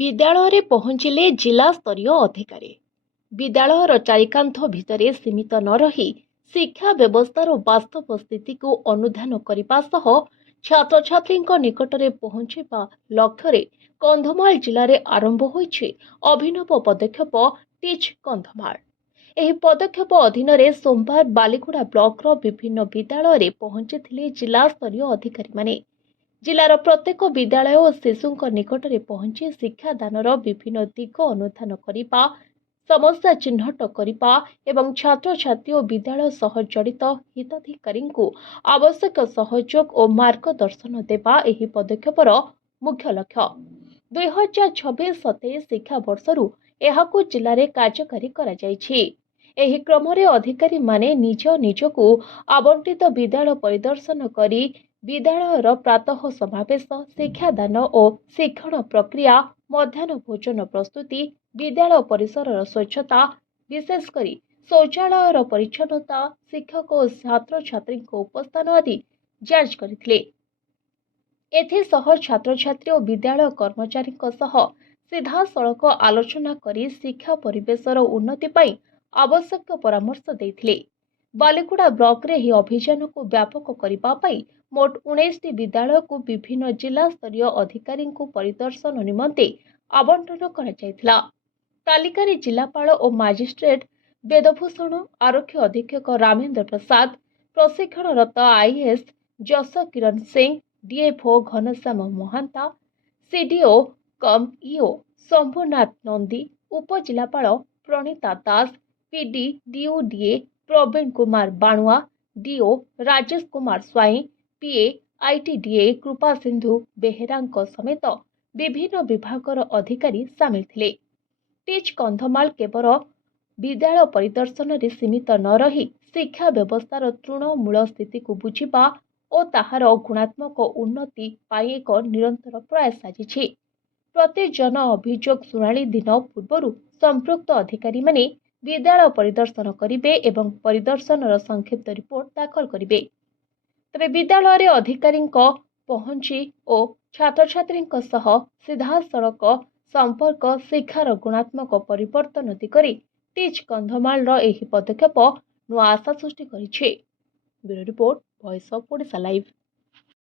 विद्यालय पहुंचिले जिला स्तरीय अधिकारी। विद्यालयर चारिकांथ भितरे सीमित न रही शिक्षा व्यवस्थार वास्तव स्थिति को अनुधान करने सह छात्र छात्री निकटरे पहुंचवा लक्ष्य कंधमाल जिले में आरंभ होइछि अभिनव पदक्षेप टीच कंधमाल। ଏହି ପଦକ୍ଷେପ ଅଧୀନରେ सोमवार ବାଲିଗୁଡ଼ା ବ୍ଲକର ବିଭିନ୍ନ ବିଦ୍ୟାଳୟରେ ପହଞ୍ଚିଥିଲେ ଜିଲ୍ଲା ସ୍ତରୀୟ ଅଧିକାରୀମାନେ। जिलार प्रत्येक विद्यालय और शिशुଙ୍କ निकटरे पहुंची शिक्षादानर विभिन्न दिग अनुधान करने, समस्या चिन्हट करने एवं छात्र छात्री और विद्यालय सह जड़ित हिताधिकारी आवश्यक सहयोग और मार्गदर्शन देवा एही पदक्षेपर मुख्य लक्ष्य। 2026-27 शिक्षा वर्षरू एहाकू जिले में कार्यकारी करा जायछि। एही क्रमरे अधिकारी माने निज निजकू आवंटित विद्यालय परिदर्शन करी विद्यालयर प्रातः समावेश, शिक्षादान और शिक्षण प्रक्रिया, मध्याह्न भोजन प्रस्तुति, विद्यालय परिसर स्वच्छता, विशेषकर शौचालयर परिच्छन्नता, शिक्षक और छात्र छात्री उपस्थान आदि जांच करथिले। एथिसह छात्र छात्री और विद्यालय कर्मचारी सीधा सड़क आलोचना करी शिक्षा परिवेशर उन्नति पाई आवश्यक परामर्श देथिले। बालिगुड़ा ब्लॉक रे ही अभियान को व्यापक करने मोट 19 विद्यालय को विभिन्न जिला स्तरीय अधिकारी परिदर्शन निमंते आवंटन करा। तालिकार जिलापाल और मजिस्ट्रेट वेदभूषण, आरक्षी अधीक्षक रामेन्द्र प्रसाद, प्रशिक्षणरत IAS Jas Kiran Singh, DFO Ghanshyam Mahanta, CDO cum EO Shambhunath Nandi, उपजिलापाल Pranita Das, PD DODA Praveen Kumar Banua, DO Rajesh Kumar Swain, PA ITDA Kripa Sindhu Behera समेत विभिन्न विभागर अधिकारी सामिल थे। टीच कंधमाल केवल विद्यालय परिदर्शन रे सीमित न रही शिक्षा व्यवस्थार तृणमूल स्थिति को बुझिबा और ताहार गुणात्मक उन्नति पाई एक निरंतर प्रयास साजिछि। प्रति जन अभियोग शुणाणी दिन पूर्व संपृक्त अधिकारी माने विद्यालय परिदर्शन करिवे एवं परिदर्शनर संक्षिप्त रिपोर्ट दाखल करिवे। तबे विद्यालय अधिकारी पहुंची और छात्र छात्री सीधा सड़क संपर्क शिक्षार गुणात्मक परिवर्तन दिगरे टीच कंधमाल एही पदक्षेप नुआ आशा सृष्टि करिछि। Bureau report, voice of Odisha live.